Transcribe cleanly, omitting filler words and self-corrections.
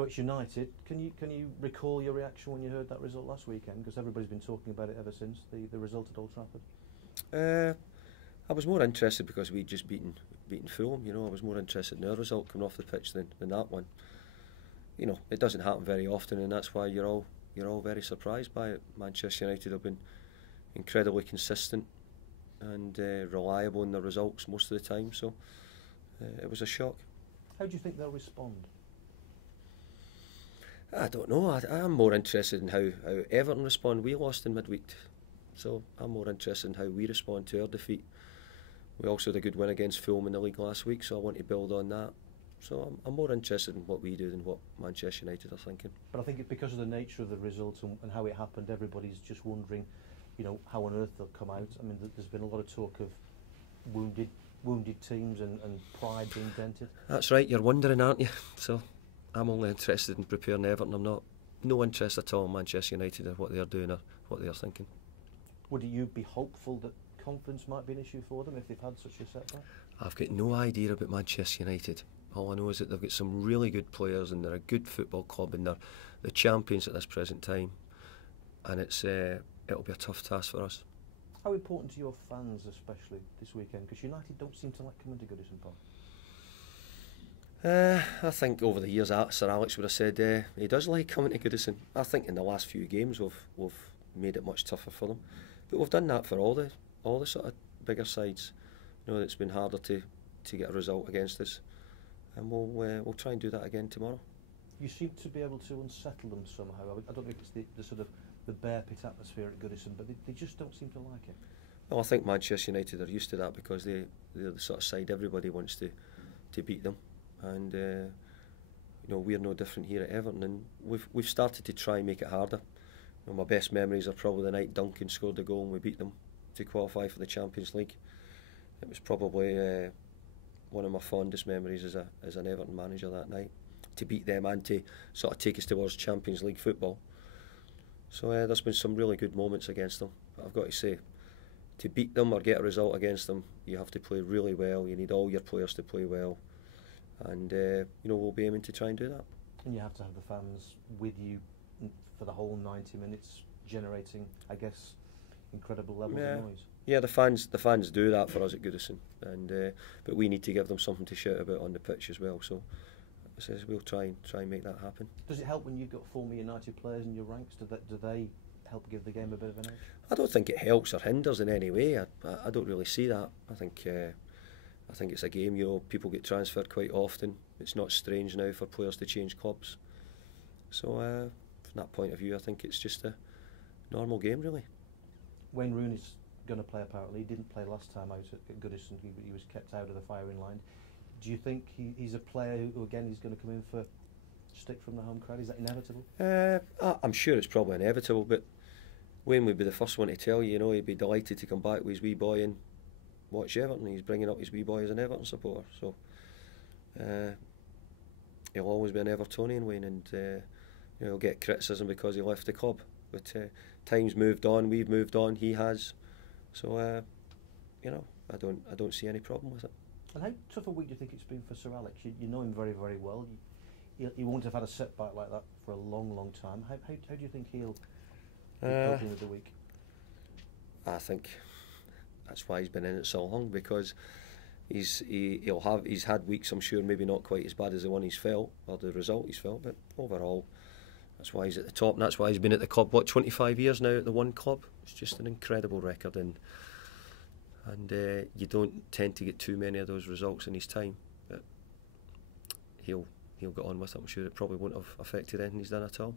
So it's United. Can you recall your reaction when you heard that result last weekend? Because everybody's been talking about it ever since the result at Old Trafford. I was more interested because we'd just beaten Fulham. You know, I was more interested in their result coming off the pitch than that one. You know, it doesn't happen very often, and that's why you're all very surprised by it. Manchester United have been incredibly consistent and reliable in their results most of the time. So it was a shock. How do you think they'll respond? I don't know. I'm more interested in how Everton respond. We lost in midweek, so I'm more interested in how we respond to our defeat. We also had a good win against Fulham in the league last week, so I want to build on that. So I'm more interested in what we do than what Manchester United are thinking. But I think it's because of the nature of the result and how it happened, everybody's just wondering, you know, how on earth they'll come out. I mean, there's been a lot of talk of wounded teams and pride being dented. That's right, you're wondering, aren't you? So I'm only interested in preparing Everton. I'm no interest at all in Manchester United or what they're doing or what they're thinking. Would you be hopeful that confidence might be an issue for them if they've had such a setback? I've got no idea about Manchester United. All I know is that they've got some really good players and they're a good football club and they're the champions at this present time. And it'll be a tough task for us. How important to your fans, especially this weekend? Because United don't seem to like coming to Goodison Park. I think over the years, Sir Alex would have said he does like coming to Goodison. I think in the last few games we've made it much tougher for them, but we've done that for all the sort of bigger sides. You know, it's been harder to get a result against us, and we'll try and do that again tomorrow. You seem to be able to unsettle them somehow. I don't know if it's the sort of the bear pit atmosphere at Goodison, but they just don't seem to like it. Well, I think Manchester United are used to that because they're the sort of side everybody wants to beat them. And you know, we're no different here at Everton, and we've started to try and make it harder. You know, my best memories are probably the night Duncan scored the goal and we beat them to qualify for the Champions League. It was probably one of my fondest memories as an Everton manager that night, to beat them and to sort of take us towards Champions League football. So there's been some really good moments against them, but I've got to say, to beat them or get a result against them, you have to play really well. You need all your players to play well. And you know, we'll be aiming to try and do that. And you have to have the fans with you for the whole 90 minutes, generating, I guess, incredible levels of noise. Yeah, the fans do that for us at Goodison, and but we need to give them something to shout about on the pitch as well. So I says we'll try and make that happen. Does it help when you've got former United players in your ranks? Do they help give the game a bit of an edge? I don't think it helps or hinders in any way. I don't really see that. I think it's a game, you know, people get transferred quite often. It's not strange now for players to change clubs. So from that point of view, I think it's just a normal game, really. Wayne Rooney's going to play apparently. He didn't play last time out at Goodison. He was kept out of the firing line. Do you think he's a player who again, is going to come in for stick from the home crowd? Is that inevitable? I'm sure it's probably inevitable, but Wayne would be the first one to tell you, you know, he'd be delighted to come back with his wee boy and watch Everton. He's bringing up his wee boy as an Everton supporter, so he'll always be an Evertonian, Wayne, and you know, he'll get criticism because he left the club. But time's moved on, we've moved on, he has. So you know, I don't see any problem with it. And how tough a week do you think it's been for Sir Alex? You know him very, very well. He won't have had a setback like that for a long, long time. How do you think he'll be coping with the week? I think that's why he's been in it so long, because he's had weeks, I'm sure, maybe not quite as bad as the one he's felt or the result he's felt, but overall that's why he's at the top, and that's why he's been at the club, what, 25 years now at the one club. It's just an incredible record, and you don't tend to get too many of those results in his time, but he'll get on with it. I'm sure it probably won't have affected anything he's done at all.